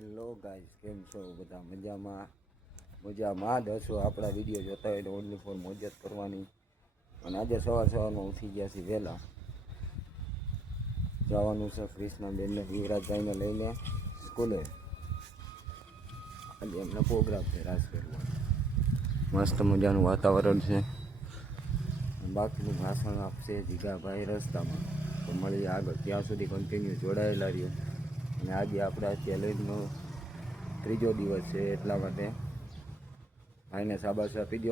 Hello guys, કેમ છો બધા? મજામાં જ હશો. આપણા વિડીયો જોતા હોય તો ઓનલી ફોર મોજ જ કરવાની. અને આજે સવારમાં ઉઠી ગયા છીએ વહેલા. જવાનું છે કૃષ્ણાબેનને યુવરાજભાઈને લઈને સ્કૂલે. આજે એમનો પ્રોગ્રામ છે રાજકોટમાં. મસ્ત મજાનું વાતાવરણ છે. બાકીનું ભાષણ આપશે જીગાભાઈ રસ્તામાં. તો મળીએ આગળ, ત્યાં સુધી કન્ટિન્યુ જોડાયેલા રહ્યો. અને આજે આપણા ચેલેન્જનો ત્રીજો દિવસ છે, એટલા માટે ભાઈને શાબાશી આપી દો.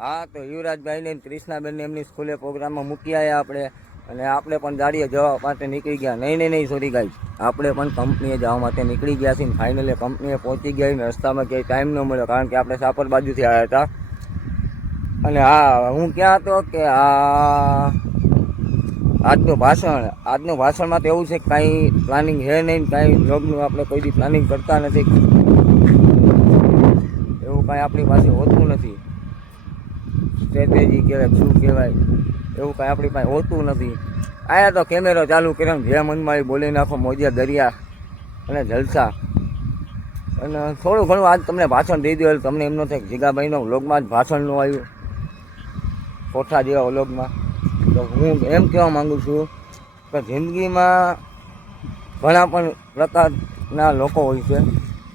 હા, તો યુવરાજભાઈને કૃષ્ણાબેનને એમની સ્કૂલે પ્રોગ્રામમાં મૂકી આવ્યા આપણે. અને આપણે પણ ગાડીએ જવા માટે નીકળી ગયા. નહીં સોરી ગાઈસ, આપણે પણ કંપનીએ જવા માટે નીકળી ગયા છીએ. ફાઇનલી કંપનીએ પહોંચી ગયા. ને રસ્તામાં ક્યાંય ટાઈમ ન મળ્યો, કારણ કે આપણે સાપર બાજુથી આવ્યા હતા. અને હા, હું ક્યાં હતો કે આજનું ભાષણમાં તો એવું છે કે કાંઈ પ્લાનિંગ છે નહીં, કાંઈ જોબનું આપણે કોઈ દી પ્લાનિંગ કરતા નથી. એવું કાંઈ આપણી પાસે હોતું નથી. સ્ટ્રેટેજી કહેવાય, શું કહેવાય, એવું કાંઈ આપણી પાસે હોતું નથી. આયા તો કેમેરો ચાલુ કર્યો, જે મનમાં એ બોલી નાખો, મોજે દરિયા અને જલસા. અને થોડું ઘણું આજ તમને ભાષણ દઈ દઉં, તમને એમ ન થાય કે જીગાભાઈનો વ્લોગમાં જ ભાષણ ન આવ્યું, કોઠા જેવા વ્લોગમાં. તો હું એમ કહેવા માગું છું કે જિંદગીમાં ઘણા પણ પ્રકારના લોકો હોય છે.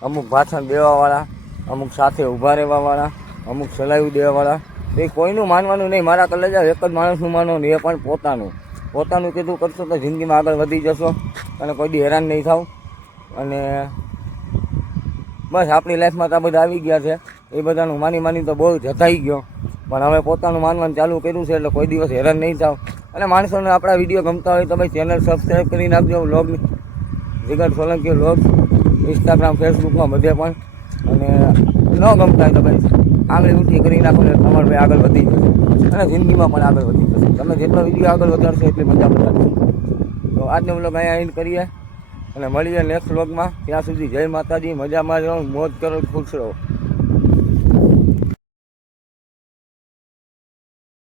અમુક ભાષણ દેવાવાળા, અમુક સાથે ઊભા રહેવાવાળા, અમુક સલાહી દેવાવાળા. એ કોઈનું માનવાનું નહીં. મારા કલેજા એક જ માણસનું માનો ને, એ પણ પોતાનું કીધું કરશો તો જિંદગીમાં આગળ વધી જશો અને કોઈ દી હેરાન નહીં થાવ. અને બસ આપણી લાઈફમાં તો આ બધા આવી ગયા છે. એ બધાનું માની તો બહુ જતાઈ ગયો, પણ હવે પોતાનું માનવાનું ચાલુ કર્યું છે, એટલે કોઈ દિવસ હેરાન નહીં થાવ. અને માણસોને આપણા વિડીયો ગમતા હોય તો ભાઈ ચેનલ સબસ્ક્રાઈબ કરી નાખજો. વ્લોગ જીગર સોલંકી વ્લોગ ઇન્સ્ટાગ્રામ, ફેસબુકમાં બધે પણ. અને ન ગમતા હોય તો ભાઈ આગળ ઊંચી કરી નાખો, એટલે તમારે ભાઈ આગળ વધી જશે અને જિંદગીમાં પણ આગળ વધી જશે. તમે જેટલો વિડીયો આગળ વધારશો એટલી મજા વધારશો. તો આજનો વ્લોગ અહીંયા એન્ડ કરીએ અને મળીએ નેક્સ્ટ વ્લોગમાં. ત્યાં સુધી જય માતાજી, મજામાં રહો, મોજ કરો, ખુશ રહો.